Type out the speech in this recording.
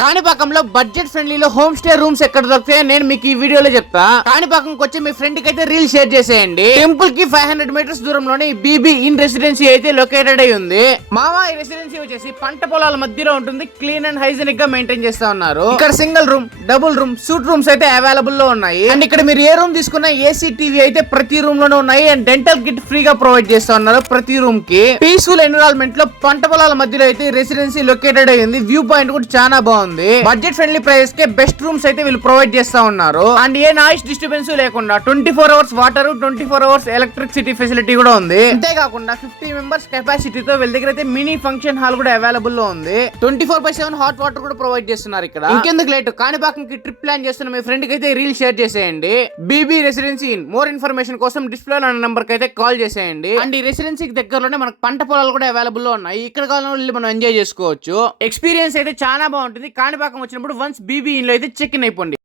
కాణిపాకంలో budget ఫ్రెండ్లీలో home stay rooms ఎక్కడ దొరుకుతాయో నేను మీకు ఈ వీడియోలో చెప్తా. కాణిపాకంకి వచ్చి మీ ఫ్రెండ్ కి అయితే రీల్ షేర్ చేసేయండి. టెంపుల్ కి 500 మీటర్స్ దూరంలోనే బీబీ ఇన్ రెసిడెన్సీ అయితే లొకేటెడ్ అయి ఉంది. మామా ఈ రెసిడెన్సీ వచ్చేసి పంట పొలాల మధ్యలో ఉంటుంది. క్లీన్ అండ్ హైజీనిక్ గా మెయింటైన్ చేస్తా ఉన్నారు. ఇక్కడ single room, double room, suit rooms అయితే అవైలబుల్ లో ఉన్నాయి. అండ్ ఇక్కడ మీరు ఏ రూమ్ తీసుకున్నా ఏసీ టీవీ అయితే ప్రతి రూమ్ లోనే ఉన్నాయి. అండ్ డెంటల్ కిట్ ఫ్రీగా ప్రొవైడ్ చేస్తా ఉన్నారు ప్రతి రూమ్ కి. పీస్ఫుల్ ఎన్విరాన్మెంట్ లో పంట పొలాల మధ్యలో అయితే రెసిడెన్సీ లొకేటెడ్ అయ్యింది. వ్యూ పాయింట్ కూడా చాలా బాగుంది. బడ్జెట్ ఫ్రెండ్లీ ప్రైస్ కే బెస్ట్ రూమ్స్ అయితే వీళ్ళు ప్రొవైడ్ చేస్తా ఉన్నారు. అండ్ ఏ నాయిస్ డిస్టర్బెన్స్ లేకుండా 24 hours water, 24 hours electricity facility కూడా ఉంది. అంతేకాకుండా 50 మెంబర్స్ కెపాసిటీతో వీళ్ళ దగ్గర అయితే మినీ ఫంక్షన్ హాల్ కూడా అవైలబుల్ లో ఉంది. 24/7 హాట్ వాటర్ కూడా ప్రొవైడ్ చేస్తున్నారు ఇక్కడ. ఇంకెందుకు లేట్, కాణిపాకంకి ట్రిప్ ప్లాన్ చేస్తున్న మీ ఫ్రెండ్ కి అయితే రీల్ షేర్ చేసేయండి. BB residency in more information కోసం డిస్ప్లే ఉన్న నంబర్ కి అయితే కాల్ చేసేయండి. అండ్ ఈ రెసిడెన్సీకి దగ్గరలోనే మనకు పంట పొలాలు కూడా అవైలబుల్ లో ఉన్నాయి. ఇక్కడ కావాలన్నా మనం ఎంజాయ్ చేసుకోవచ్చు. ఎక్స్పీరియన్స్ అయితే చాలా బాగుంటుంది. కాణిపాకం వచ్చినప్పుడు వన్స్ బీబీ ఇన్ లో అయితే చెక్ ఇన్ అయిపోండి.